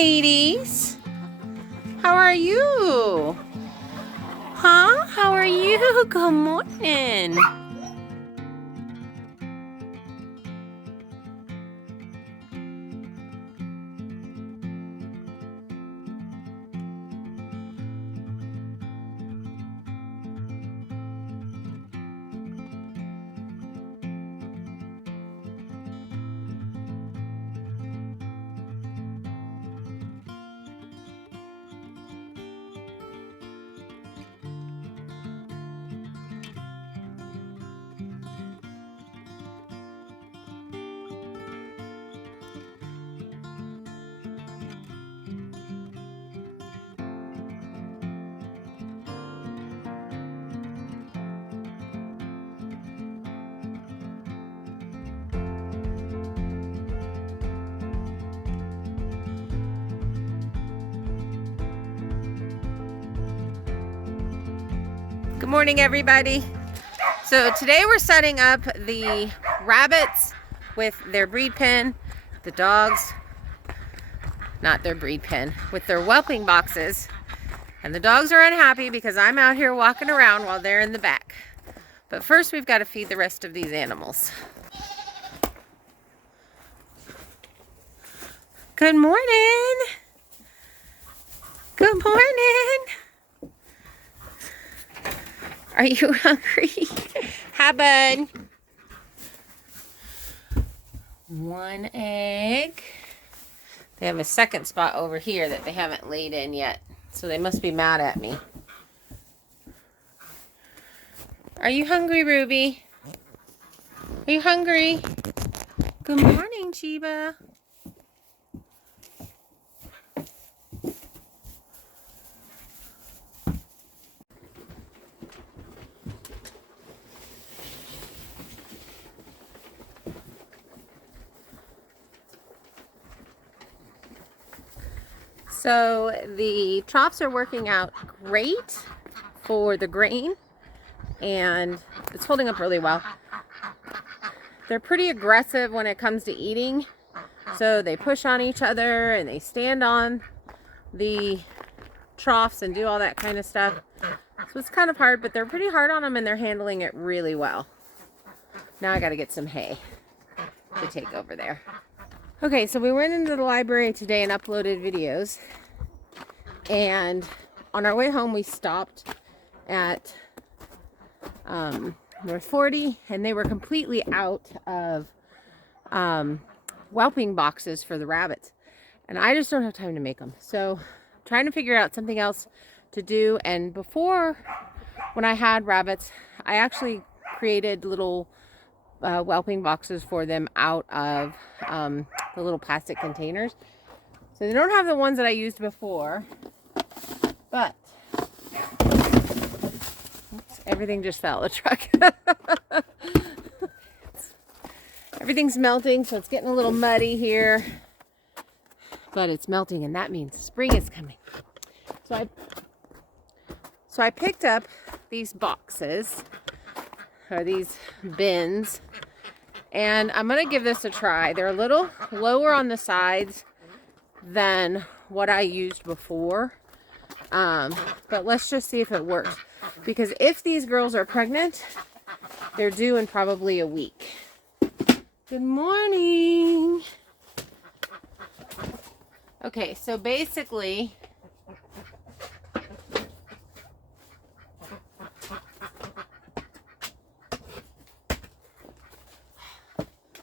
ladies. How are you? Huh? How are you? Good morning. Good morning, everybody. So today we're setting up the rabbits with their breed pen, the dogs, not their breed pen, with their whelping boxes. And the dogs are unhappy because I'm out here walking around while they're in the back. But first we've got to feed the rest of these animals. Good morning. Good morning. Are you hungry? Hi, bud. One egg. They have a second spot over here that they haven't laid in yet, so they must be mad at me. Are you hungry, Ruby? Are you hungry? Good morning, Chiba. So the troughs are working out great for the grain, and it's holding up really well. They're pretty aggressive when it comes to eating, so they push on each other and they stand on the troughs and do all that kind of stuff. So it's kind of hard, but they're pretty hard on them and they're handling it really well. Now I got to get some hay to take over there. Okay, so we went into the library today and uploaded videos, and on our way home we stopped at North 40, and they were completely out of whelping boxes for the rabbits, and I just don't have time to make them. So I'm trying to figure out something else to do. And before, when I had rabbits, I actually created little whelping boxes for them out of the little plastic containers. So they don't have the ones that I used before, but oops, everything just fell out of the truck. Everything's melting, so it's getting a little muddy here, but it's melting, and that means spring is coming. So I picked up these boxes, or these bins, and I'm gonna give this a try. They're a little lower on the sides than what I used before, but let's just see if it works, because if these girls are pregnant, they're due in probably a week. Good morning. Okay, so basically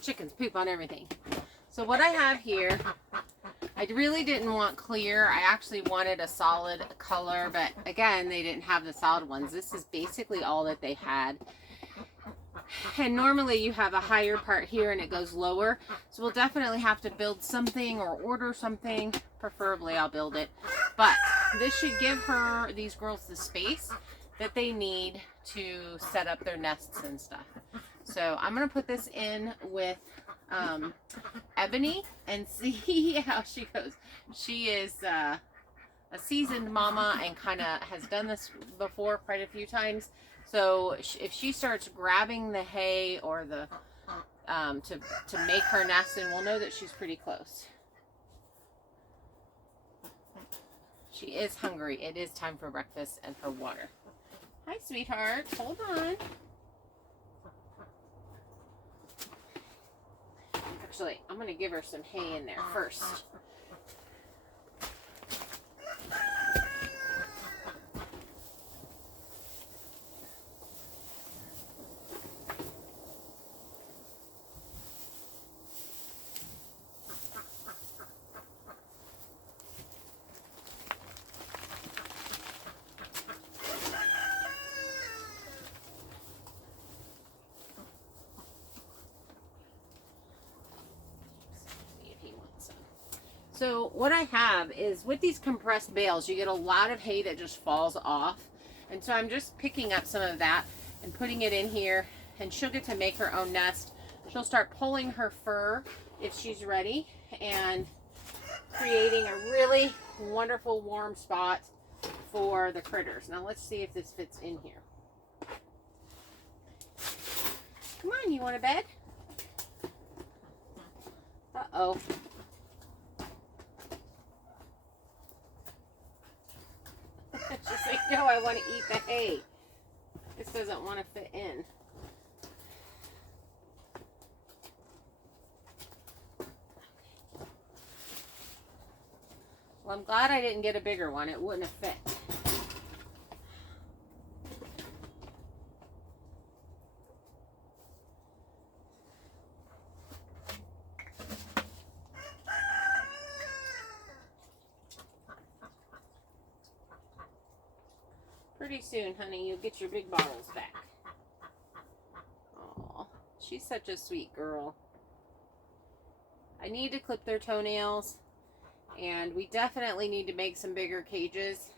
chickens poop on everything. So what I have here, I really didn't want clear. I actually wanted a solid color, but again, they didn't have the solid ones. This is basically all that they had. And normally you have a higher part here and it goes lower. So we'll definitely have to build something or order something. Preferably I'll build it. But this should give these girls the space that they need to set up their nests and stuff. So I'm going to put this in with Ebony and see how she goes. She is a seasoned mama and kind of has done this before quite a few times. So if she starts grabbing the hay or the to make her nest, then we'll know that she's pretty close. She is hungry. It is time for breakfast and her water. Hi, sweetheart. Hold on. Actually, I'm going to give her some hay in there first. So what I have is with these compressed bales, you get a lot of hay that just falls off. And so I'm just picking up some of that and putting it in here, and she'll get to make her own nest. She'll start pulling her fur if she's ready and creating a really wonderful warm spot for the critters. Now let's see if this fits in here. Come on, you want a bed? Uh-oh. She's like, no, I want to eat the hay. This doesn't want to fit in. Well, I'm glad I didn't get a bigger one. It wouldn't have fit. Pretty soon, honey, you'll get your big bottles back. Aw, she's such a sweet girl. I need to clip their toenails, and we definitely need to make some bigger cages.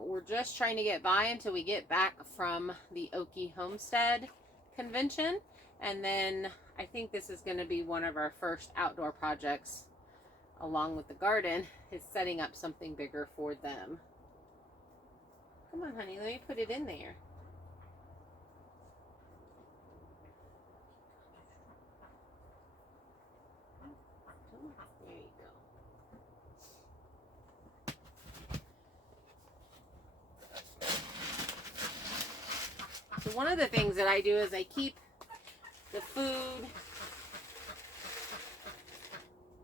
We're just trying to get by until we get back from the Okie Homestead convention, and then I think this is going to be one of our first outdoor projects, along with the garden, is setting up something bigger for them. Come on, honey, let me put it in there. There you go. So one of the things that I do is I keep the food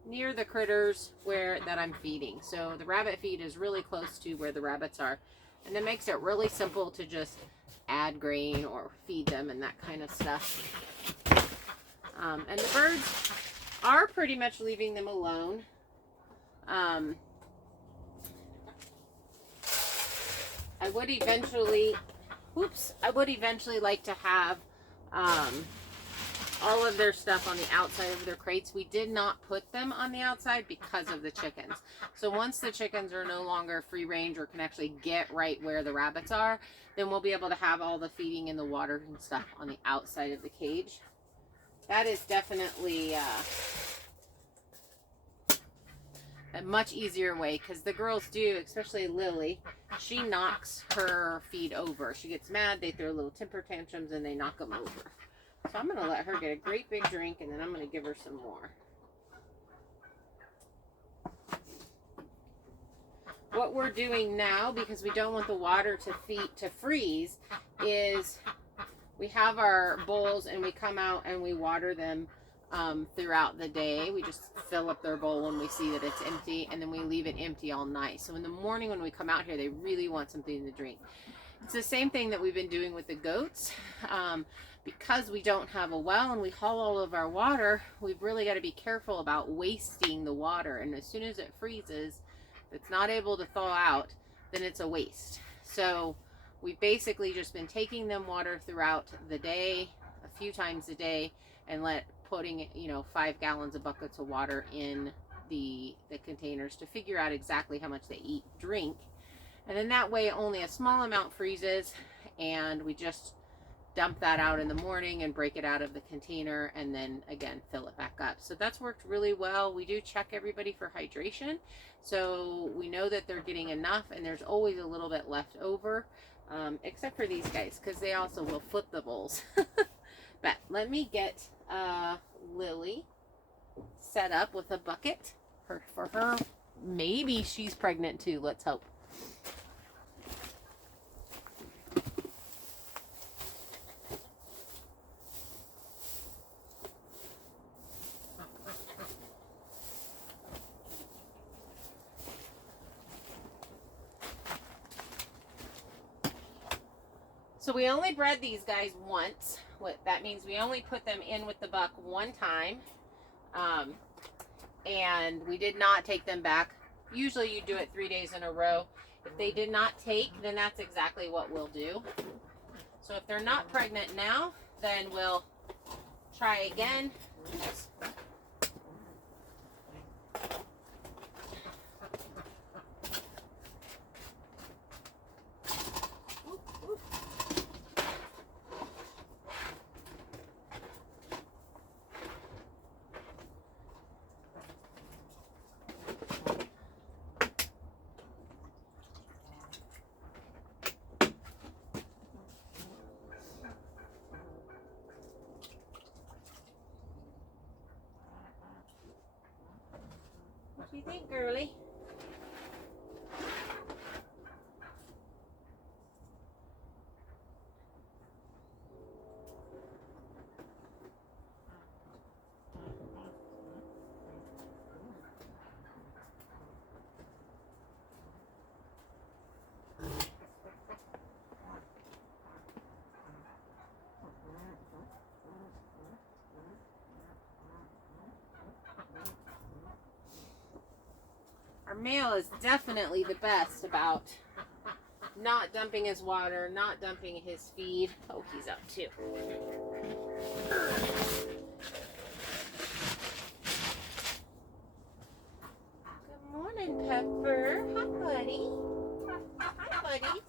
near the critters that I'm feeding. So the rabbit feed is really close to where the rabbits are. And it makes it really simple to just add grain or feed them and that kind of stuff. And the birds are pretty much leaving them alone. I would eventually like to have all of their stuff on the outside of their crates. We did not put them on the outside because of the chickens. So once the chickens are no longer free range or can actually get right where the rabbits are, then we'll be able to have all the feeding and the water and stuff on the outside of the cage. That is definitely a much easier way, because the girls do, especially Lily, she knocks her feed over. She gets mad, they throw little temper tantrums, and they knock them over. So I'm going to let her get a great big drink, and then I'm going to give her some more. What we're doing now, because we don't want the water to freeze, is we have our bowls and we come out and we water them throughout the day. We just fill up their bowl when we see that it's empty, and then we leave it empty all night. So in the morning when we come out here, they really want something to drink. It's the same thing that we've been doing with the goats. Because we don't have a well and we haul all of our water, we've really got to be careful about wasting the water. And as soon as it freezes, if it's not able to thaw out, then it's a waste. So we've basically just been taking them water throughout the day, a few times a day, and putting 5 gallons of buckets of water in the containers to figure out exactly how much they drink. And then that way only a small amount freezes, and we just dump that out in the morning and break it out of the container, and then again fill it back up. So that's worked really well. We do check everybody for hydration, so we know that they're getting enough, and there's always a little bit left over, except for these guys, because they also will flip the bowls. But let me get Lily set up with a bucket for her maybe she's pregnant too. Let's hope. So we only bred these guys once. What that means, we only put them in with the buck one time. And we did not take them back. Usually you do it 3 days in a row. If they did not take, then that's exactly what we'll do. So if they're not pregnant now, then we'll try again. What do you think, girly? Our male is definitely the best about not dumping his water, not dumping his feed. Oh, he's up too. Good morning, Pepper. Hi, buddy. Hi, buddies.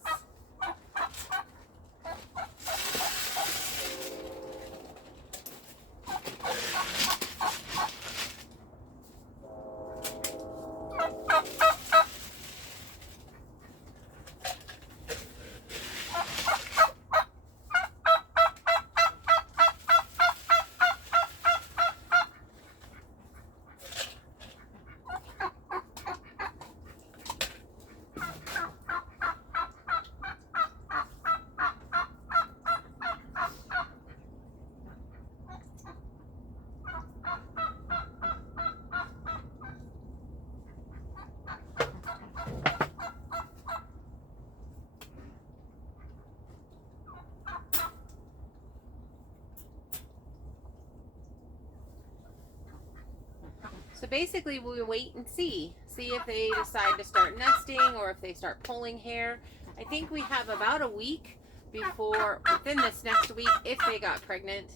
So basically we wait and see if they decide to start nesting or if they start pulling hair. I think we have about a week before, within this next week, if they got pregnant.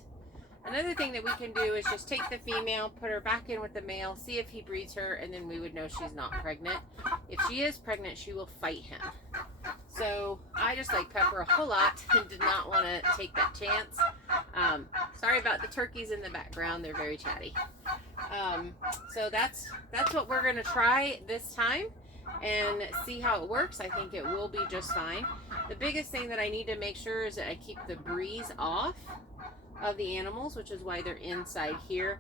Another thing that we can do is just take the female, put her back in with the male, see if he breeds her, and then we would know she's not pregnant. If she is pregnant, she will fight him. So I just like Pepper a whole lot and did not want to take that chance. Sorry about the turkeys in the background. They're very chatty. So that's what we're going to try this time and see how it works. I think it will be just fine. The biggest thing that I need to make sure is that I keep the breeze off of the animals, which is why they're inside here.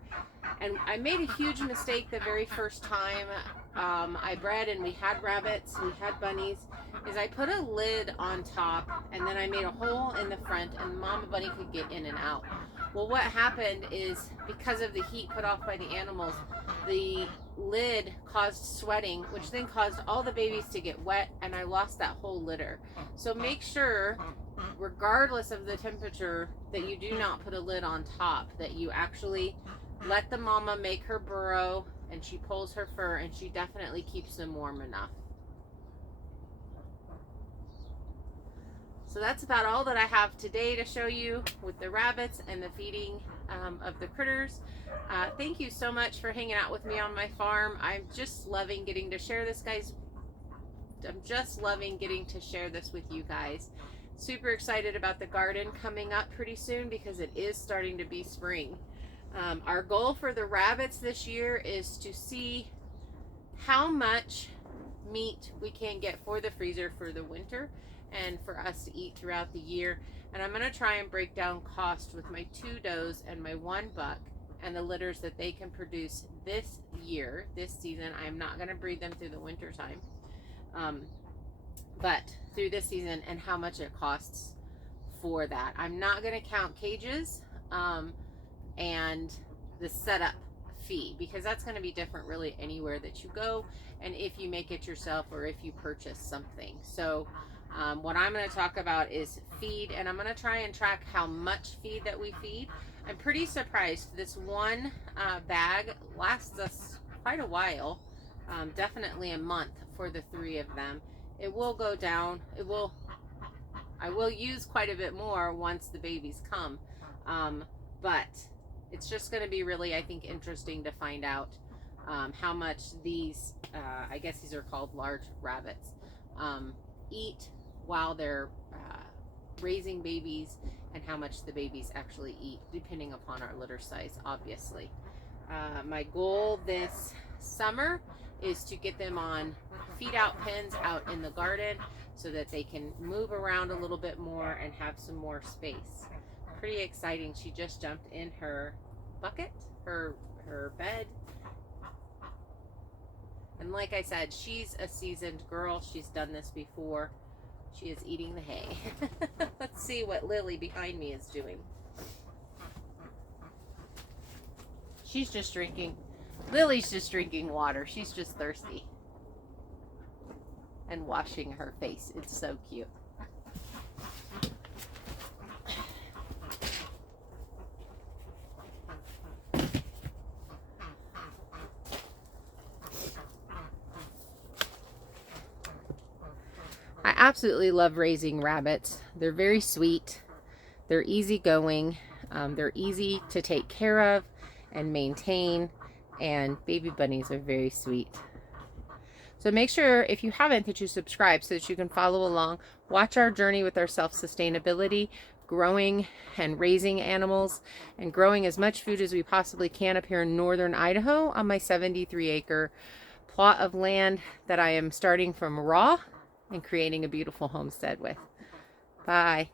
And I made a huge mistake the very first time I bred and we had rabbits, we had bunnies, is I put a lid on top and then I made a hole in the front and Mama Bunny could get in and out. Well, what happened is because of the heat put off by the animals, the lid caused sweating, which then caused all the babies to get wet, and I lost that whole litter. So make sure, regardless of the temperature, that you do not put a lid on top, that you actually let the mama make her burrow and she pulls her fur and she definitely keeps them warm enough. So that's about all that I have today to show you with the rabbits and the feeding of the critters. Thank you so much for hanging out with me on my farm. I'm just loving getting to share this, guys. I'm just loving getting to share this with you guys. Super excited about the garden coming up pretty soon because it is starting to be spring. Our goal for the rabbits this year is to see how much meat we can get for the freezer for the winter and for us to eat throughout the year. And I'm going to try and break down cost with my 2 does and my 1 buck and the litters that they can produce this year, this season. I'm not going to breed them through the winter time, but through this season, and how much it costs for that. I'm not going to count cages and the setup fee, because that's going to be different really anywhere that you go, and if you make it yourself or if you purchase something. So what I'm going to talk about is feed, and I'm going to try and track how much feed that we feed. I'm pretty surprised. This one bag lasts us quite a while, definitely a month for the 3 of them. It will go down. I will use quite a bit more once the babies come, but it's just going to be really, I think, interesting to find out how much these, I guess these are called large rabbits, eat while they're raising babies, and how much the babies actually eat, depending upon our litter size, obviously. My goal this summer is to get them on feed out pens out in the garden so that they can move around a little bit more and have some more space. Pretty exciting. She just jumped in her bucket, her bed. And like I said, she's a seasoned girl. She's done this before. She is eating the hay. Let's see what Lily behind me is doing. She's just drinking. Lily's just drinking water. She's just thirsty. And washing her face. It's so cute. I absolutely love raising rabbits. They're very sweet. They're easygoing. They're easy to take care of and maintain. And baby bunnies are very sweet. So make sure, if you haven't, that you subscribe so that you can follow along. Watch our journey with our self-sustainability, growing and raising animals, and growing as much food as we possibly can up here in northern Idaho on my 73-acre plot of land that I am starting from raw and creating a beautiful homestead with. Bye.